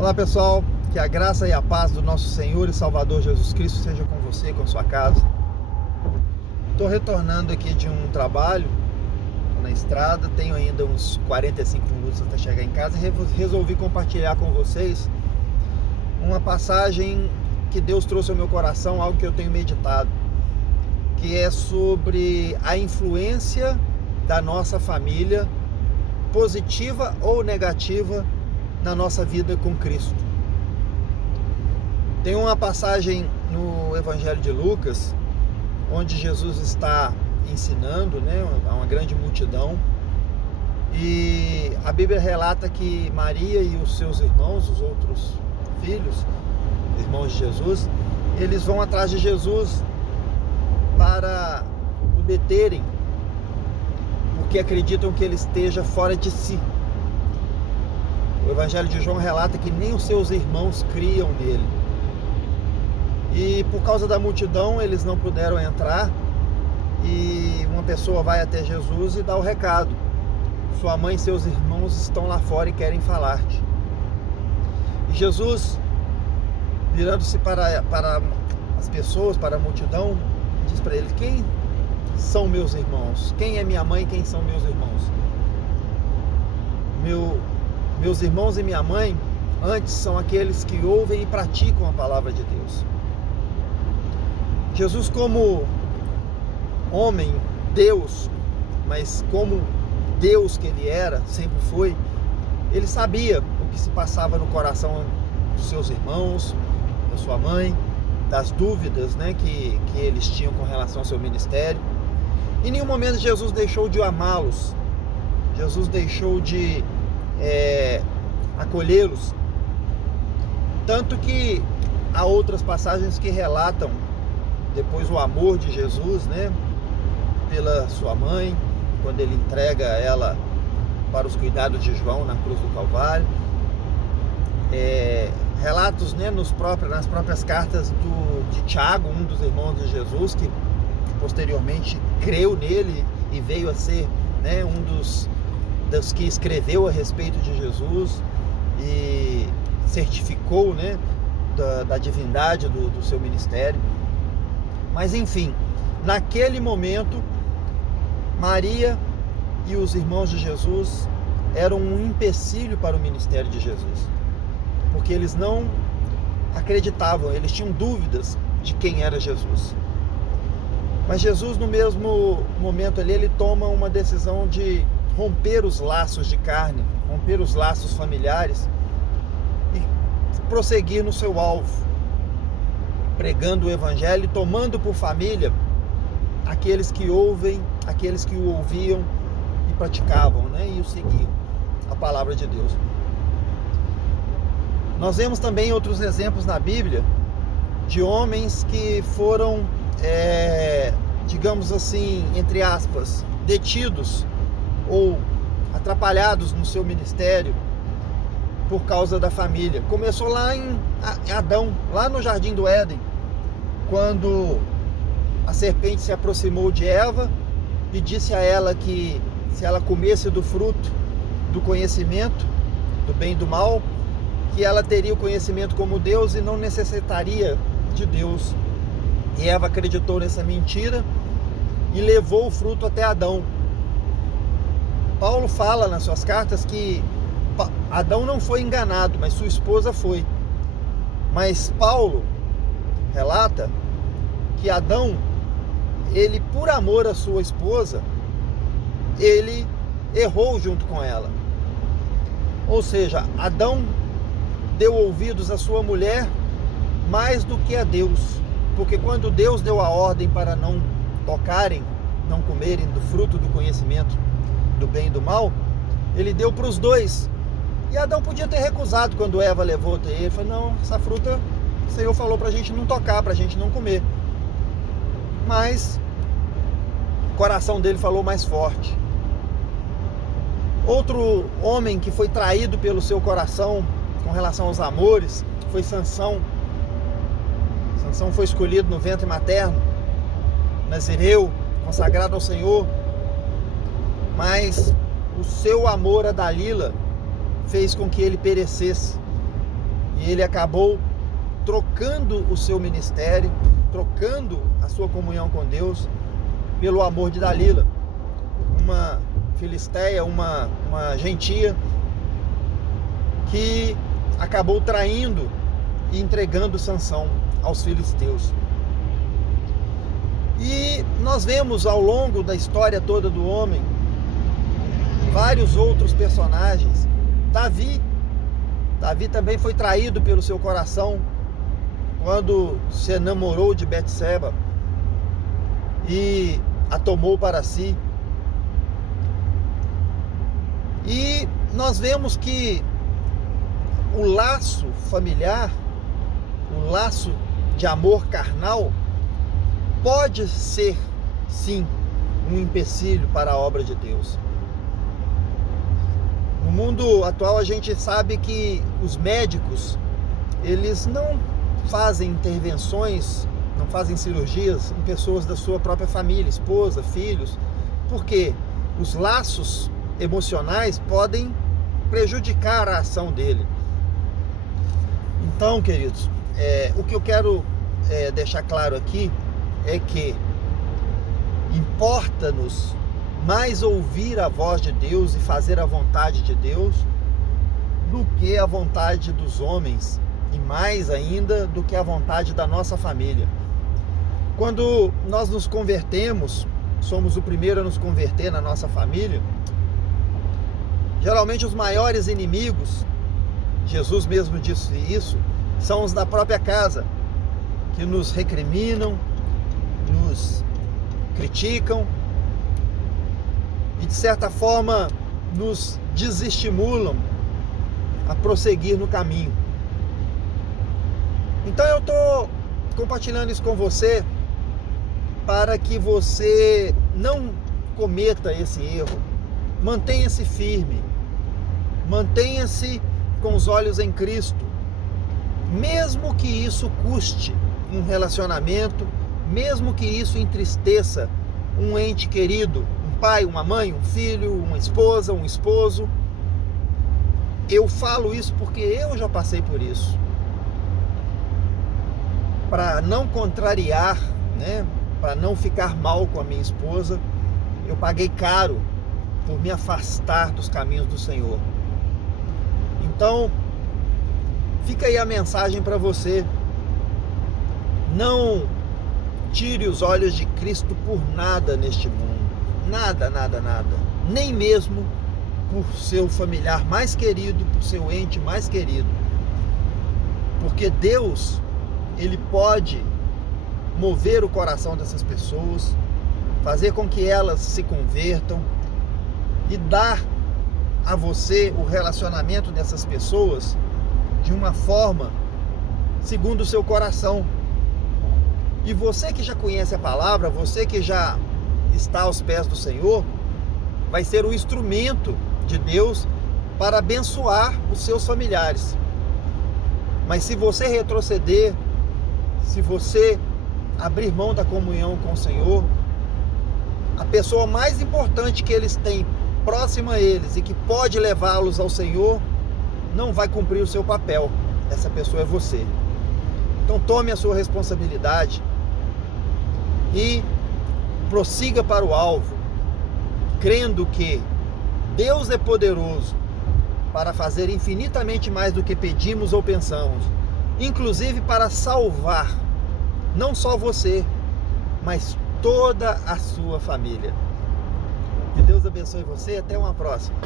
Olá pessoal, que a graça e a paz do nosso Senhor e Salvador Jesus Cristo seja com você e com sua casa. Estou retornando aqui de um trabalho na estrada, tenho ainda uns 45 minutos até chegar em casa e resolvi compartilhar com vocês uma passagem que Deus trouxe ao meu coração, algo que eu tenho meditado, que é sobre a influência da nossa família, positiva ou negativa, na nossa vida com Cristo. Tem uma passagem no Evangelho de Lucas, onde Jesus está ensinando, a uma grande multidão, e a Bíblia relata que Maria e os seus irmãos, os outros filhos, irmãos de Jesus, eles vão atrás de Jesus para o deterem, porque acreditam que ele esteja fora de si. O Evangelho de João relata que nem os seus irmãos criam nele. E por causa da multidão eles não puderam entrar, e uma pessoa vai até Jesus e dá o recado: sua mãe e seus irmãos estão lá fora e querem falar-te. E Jesus, virando-se para as pessoas, para a multidão, diz para eles: quem são meus irmãos? Quem é minha mãe? Quem são meus irmãos? Meus irmãos e minha mãe, antes, são aqueles que ouvem e praticam a palavra de Deus. Jesus, como homem, Deus, mas como Deus que ele era, sempre foi, ele sabia o que se passava no coração dos seus irmãos, da sua mãe, das dúvidas que eles tinham com relação ao seu ministério. Em nenhum momento Jesus deixou de amá-los, Jesus deixou de acolhê-los, tanto que há outras passagens que relatam depois o amor de Jesus, pela sua mãe, quando ele entrega ela para os cuidados de João na cruz do Calvário. Relatos nas próprias cartas de Tiago, um dos irmãos de Jesus, que posteriormente creu nele e veio a ser um dos que escreveu a respeito de Jesus e certificou da divindade do seu ministério. Mas enfim, naquele momento, Maria e os irmãos de Jesus eram um empecilho para o ministério de Jesus, porque eles não acreditavam, eles tinham dúvidas de quem era Jesus. Mas Jesus, no mesmo momento ali, ele toma uma decisão de romper os laços de carne, romper os laços familiares e prosseguir no seu alvo, pregando o Evangelho e tomando por família aqueles que ouvem, aqueles que o ouviam e praticavam, e o seguiam, a palavra de Deus. Nós vemos também outros exemplos na Bíblia de homens que foram, digamos assim, entre aspas, detidos ou atrapalhados no seu ministério por causa da família. Começou lá em Adão, lá no Jardim do Éden, quando a serpente se aproximou de Eva e disse a ela que se ela comesse do fruto do conhecimento do bem e do mal, que ela teria o conhecimento como Deus e não necessitaria de Deus. E Eva acreditou nessa mentira e levou o fruto até Adão. Paulo fala nas suas cartas que Adão não foi enganado, mas sua esposa foi. Mas Paulo relata que Adão, ele, por amor à sua esposa, ele errou junto com ela. Ou seja, Adão deu ouvidos à sua mulher mais do que a Deus, porque quando Deus deu a ordem para não tocarem, não comerem do fruto do conhecimento do bem e do mal, ele deu para os dois. E Adão podia ter recusado quando Eva levou até ele. Ele falou: não, essa fruta o Senhor falou para a gente não tocar, para a gente não comer. Mas o coração dele falou mais forte. Outro homem que foi traído pelo seu coração com relação aos amores foi Sansão. Sansão foi escolhido no ventre materno, nazireu, consagrado ao Senhor, mas o seu amor a Dalila fez com que ele perecesse. E ele acabou trocando o seu ministério, trocando a sua comunhão com Deus pelo amor de Dalila, uma filisteia, uma gentia que acabou traindo e entregando Sansão aos filisteus. E nós vemos ao longo da história toda do homem vários outros personagens. Davi também foi traído pelo seu coração quando se enamorou de Betseba e a tomou para si. E nós vemos que o laço familiar, o laço de amor carnal, pode ser, sim, um empecilho para a obra de Deus. No mundo atual a gente sabe que os médicos, eles não fazem intervenções, não fazem cirurgias em pessoas da sua própria família, esposa, filhos, porque os laços emocionais podem prejudicar a ação dele. Então, queridos, o que eu quero deixar claro aqui é que importa-nos mais ouvir a voz de Deus e fazer a vontade de Deus do que a vontade dos homens, e mais ainda do que a vontade da nossa família. Quando nós nos convertemos, somos o primeiro a nos converter na nossa família, geralmente os maiores inimigos, Jesus mesmo disse isso, são os da própria casa, que nos recriminam, nos criticam e de certa forma nos desestimulam a prosseguir no caminho. Então eu estou compartilhando isso com você para que você não cometa esse erro. Mantenha-se firme, mantenha-se com os olhos em Cristo, mesmo que isso custe um relacionamento, mesmo que isso entristeça um ente querido, um pai, uma mãe, um filho, uma esposa, um esposo. Eu falo isso porque eu já passei por isso. Para não contrariar, para não ficar mal com a minha esposa, eu paguei caro por me afastar dos caminhos do Senhor. Então, fica aí a mensagem para você. Não tire os olhos de Cristo por nada neste mundo. Nada, nada, nada. Nem mesmo por seu familiar mais querido, por seu ente mais querido. Porque Deus, Ele pode mover o coração dessas pessoas, fazer com que elas se convertam e dar a você o relacionamento dessas pessoas de uma forma segundo o seu coração. E você que já conhece a palavra, você que já está aos pés do Senhor, vai ser o instrumento de Deus para abençoar os seus familiares. Mas se você retroceder, se você abrir mão da comunhão com o Senhor, a pessoa mais importante que eles têm próxima a eles e que pode levá-los ao Senhor, não vai cumprir o seu papel. Essa pessoa é você. Então tome a sua responsabilidade e prossiga para o alvo, crendo que Deus é poderoso para fazer infinitamente mais do que pedimos ou pensamos, inclusive para salvar não só você, mas toda a sua família. Que Deus abençoe você, até uma próxima.